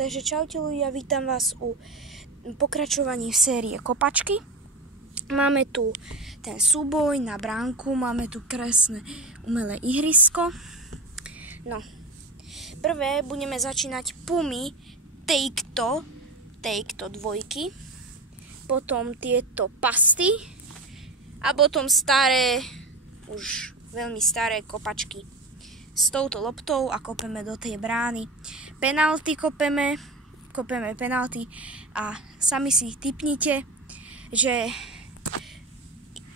Takže čaute ľudia, vítam vás u pokračovaní v série kopačky. Máme tu ten súboj na bránku, máme tu krásne umelé ihrisko. No, prvé budeme začínať pumy Take-To dvojky, potom tieto pasty a potom staré, už veľmi staré kopačky s touto loptou a kopeme do tej brány. Penalty kopeme penalty a sami si tipnite, že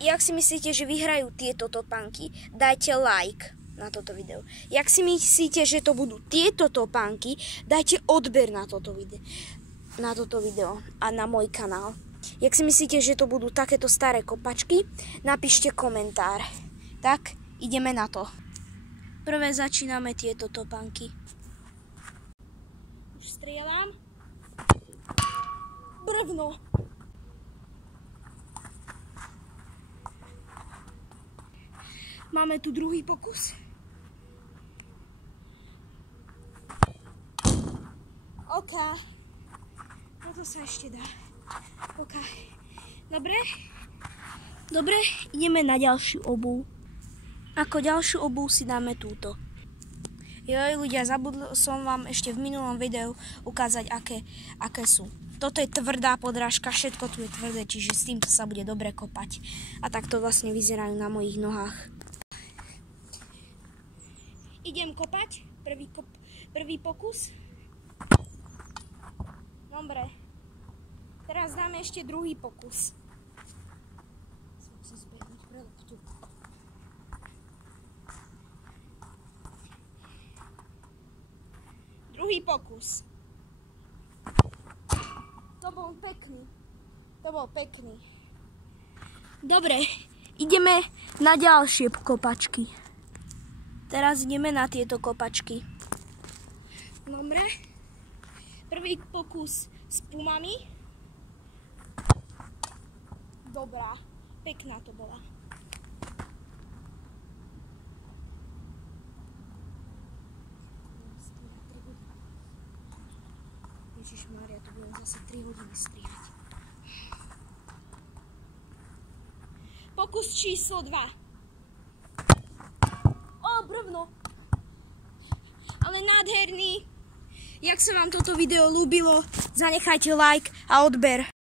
jak si myslíte, že vyhrajú tieto topánky, dajte like na toto video. Jak si myslíte, že to budú tieto topánky, dajte odber na toto video a na môj kanál. Jak si myslíte, že to budú takéto staré kopačky, napíšte komentár. Tak, ideme na to. Prvé začíname tieto topánky. Už strieľam. Brvno. Máme tu druhý pokus. OK. Toto sa ešte dá. OK. Dobre, ideme na ďalšiu obuv. Ako ďalšiu obuv si dáme túto. Joj ľudia, zabudol som vám ešte v minulom videu ukázať, aké sú. Toto je tvrdá podrážka, všetko tu je tvrdé, čiže s týmto sa bude dobre kopať. A takto vlastne vyzerajú na mojich nohách. Idem kopať, prvý pokus. Dobre. Teraz dáme ešte druhý pokus. Musím zbehnúť pre loptu. Druhý pokus. To bol pekný. Dobre, ideme na ďalšie kopačky. Teraz ideme na tieto kopačky. Dobre. Prvý pokus s pumami. Dobrá, pekná to bola. Ježišmária, tu budem zase 3 hodiny strihať. Pokus číslo 2. Ó, brvno. Ale nádherný. Jak sa vám toto video ľúbilo, zanechajte like a odber.